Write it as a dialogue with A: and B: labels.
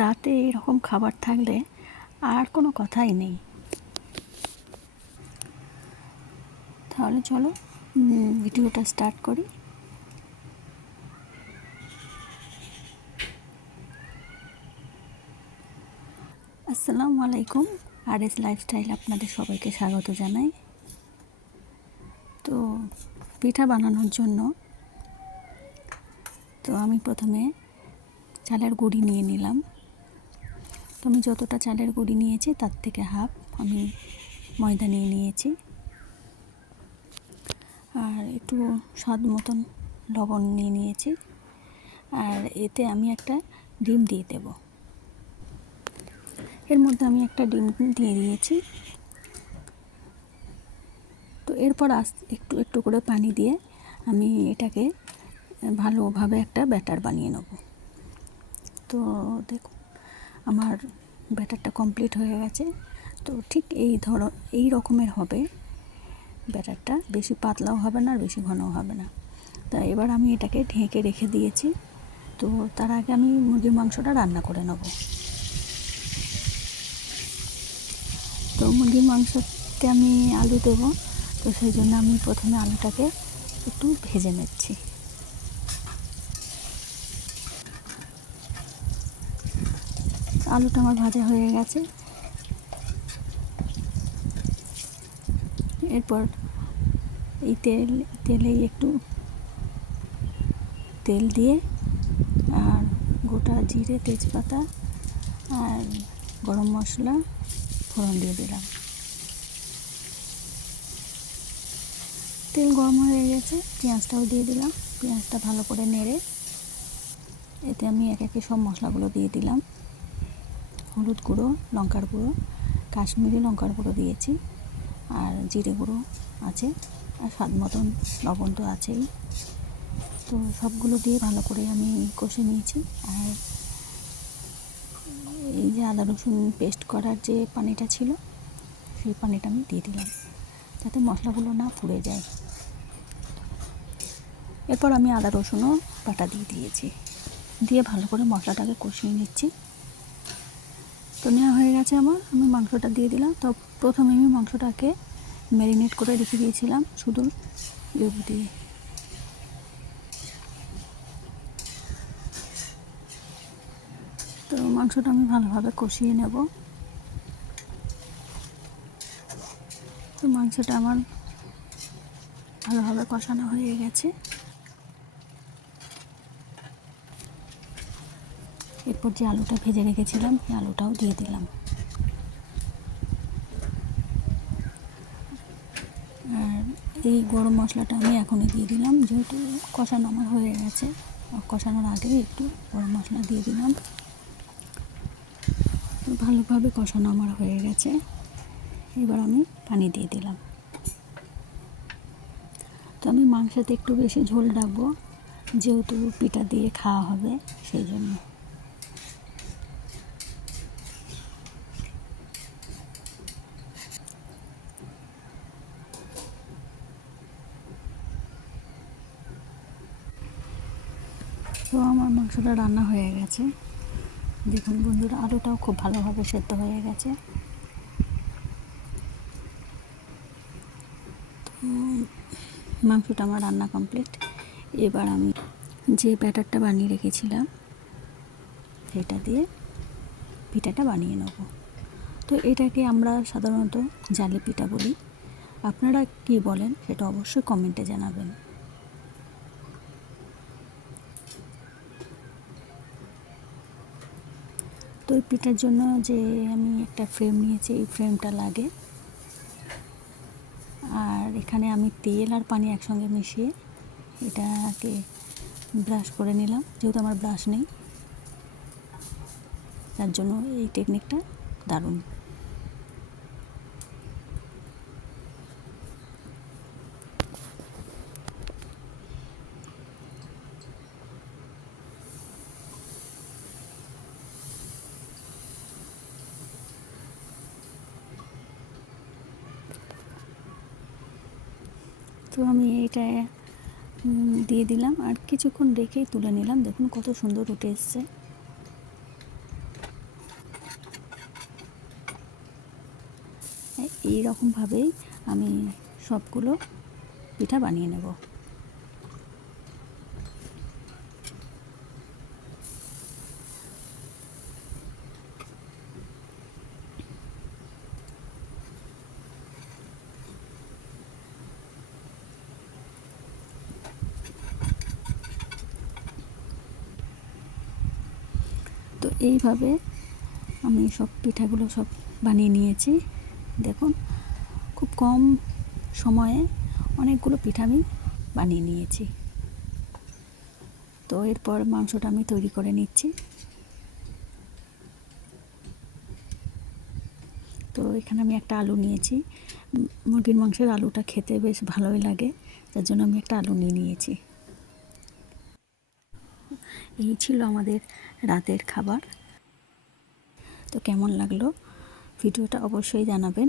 A: রাতে এরকম খাবার থাকলে আর কোনো কথাই নেই। তাহলে চলো ভিডিওটা স্টার্ট করি। আসসালামু আলাইকুম আর এস লাইফস্টাইল আপনাদের সবাইকে স্বাগত জানাই। তো, পিঠা বানানোর জন্য তো আমি প্রথমে চালের গুঁড়ি নিয়ে নিলাম। তো আমি যতটা চালের গুঁড়ি নিয়েছি, তার থেকে হাফ আমি ময়দা নিয়ে নিয়েছি। আর একটু স্বাদ মতন লবণ নিয়ে নিয়েছি। আর এতে আমি একটা ডিম দিয়ে দেব। এর মধ্যে আমি একটা ডিম দিয়ে দিয়েছি। তো এরপর আস, একটু একটু করে পানি দিয়ে আমি এটাকে ভালোভাবে একটা ব্যাটার বানিয়ে নেব। তো দেখুন আমার ব্যাটারটা কমপ্লিট হয়ে গেছে। তো ঠিক এই ধর, এই রকমের হবে। ব্যাটারটা বেশি পাতলাও হবে না আর বেশি ঘনও হবে না। তা এবার আমি এটাকে ঢেকে রেখে দিয়েছি। তো তার আগে আমি মুরগির মাংসটা রান্না করে নেব। তো মুরগির মাংসতে আমি আলু দেবো। তো সেই জন্য আমি প্রথমে আলুটাকে একটু ভেজে নিচ্ছি। আলুটা আমার ভাজা হয়ে গেছে। এরপর এই তেল, তেলেই একটু তেল দিয়ে আর গোটা জিরে, তেজপাতা আর গরম মশলা ফোড়ন দিয়ে দিলাম। তেল গরম হয়ে গেছে, পেঁয়াজটাও দিয়ে দিলাম। পেঁয়াজটা ভালো করে নেড়ে এতে আমি এক একে সব মশলাগুলো দিয়ে দিলাম। হলুদ গুঁড়ো, লঙ্কার গুঁড়ো, কাশ্মীরি লঙ্কার গুঁড়ো দিয়েছি আর জিরে গুঁড়ো আছে আর স্বাদ মতন লবণ তো আছেই। তো সবগুলো দিয়ে ভালো করে আমি কষে নিয়েছি আর এই যে আদা রসুন পেস্ট করার যে পানিটা ছিল, সেই পানিটা আমি দিয়ে দিলাম যাতে মশলাগুলো না পুড়ে যায়। এরপর আমি আদা রসুনও বাটা দিয়ে দিয়েছি। দিয়ে ভালো করে মশলাটাকে কষিয়ে নিচ্ছি। তো নেওয়া হয়ে গেছে আমার। আমি মাংসটা দিয়ে দিলাম। তো প্রথমে আমি মাংসটাকে ম্যারিনেট করে রেখে দিয়েছিলাম শুধু লেবু দিয়ে। তো মাংসটা আমি ভালোভাবে কষিয়ে নেব। তো মাংসটা আমার ভালোভাবে কষানো হয়ে গেছে। এরপর যে আলুটা ভেজে রেখেছিলাম সেই আলুটাও দিয়ে দিলাম। আর এই গরম মশলাটা আমি এখনই দিয়ে দিলাম, যেহেতু কষানো আমার হয়ে গেছে। কষানোর আগে একটু গরম মশলা দিয়ে দিলাম। ভালোভাবে কষানো আমার হয়ে গেছে। এবার আমি পানি দিয়ে দিলাম। তো আমি মাংসতে একটু বেশি ঝোল রাখব, যেহেতু পিঠা দিয়ে খাওয়া হবে, সেই জন্য। তো আমার মাংসটা রান্না হয়ে গেছে। দেখুন বন্ধুরা, আলুটাও খুব ভালোভাবে সেদ্ধ হয়ে গেছে। মাংসটা আমার রান্না কমপ্লিট এবার আমি যে ব্যাটারটা বানিয়ে রেখেছিলাম, সেটা দিয়ে পিঠাটা বানিয়ে নেব। তো এটাকে আমরা সাধারণত জালি পিঠা বলি। আপনারা কি বলেন সেটা অবশ্যই কমেন্টে জানাবেন। তো এই পিঠার জন্য যে আমি একটা ফ্রেম নিয়েছি, এই ফ্রেমটা লাগে। আর এখানে আমি তেল আর পানি একসঙ্গে মিশিয়ে এটাকে ব্রাশ করে নিলাম, যেহেতু আমার ব্রাশ নেই। তার জন্য এই টেকনিকটা দারুণ। তো আমি এটা দিয়ে দিলাম আর কিছুক্ষণ রেখেই তুলে নিলাম। দেখুন কত সুন্দর উঠে এসছে। হ্যাঁ, এইরকমভাবেই আমি সবগুলো পিঠা বানিয়ে নেব। এইভাবে আমি সব পিঠাগুলো সব বানিয়ে নিয়েছি। দেখুন, খুব কম সময়ে অনেকগুলো পিঠা আমি বানিয়ে নিয়েছি। তো এরপর মাংসটা আমি তৈরি করে নিচ্ছি। তো এখানে আমি একটা আলু নিয়েছি। মুরগির মাংসের আলুটা খেতে বেশ ভালোই লাগে, তার জন্য আমি একটা আলু নিয়ে নিয়েছি। এই ছিল আমাদের রাতের খাবার। তো কেমন লাগল? ভিডিওটা অবশ্যই জানাবেন।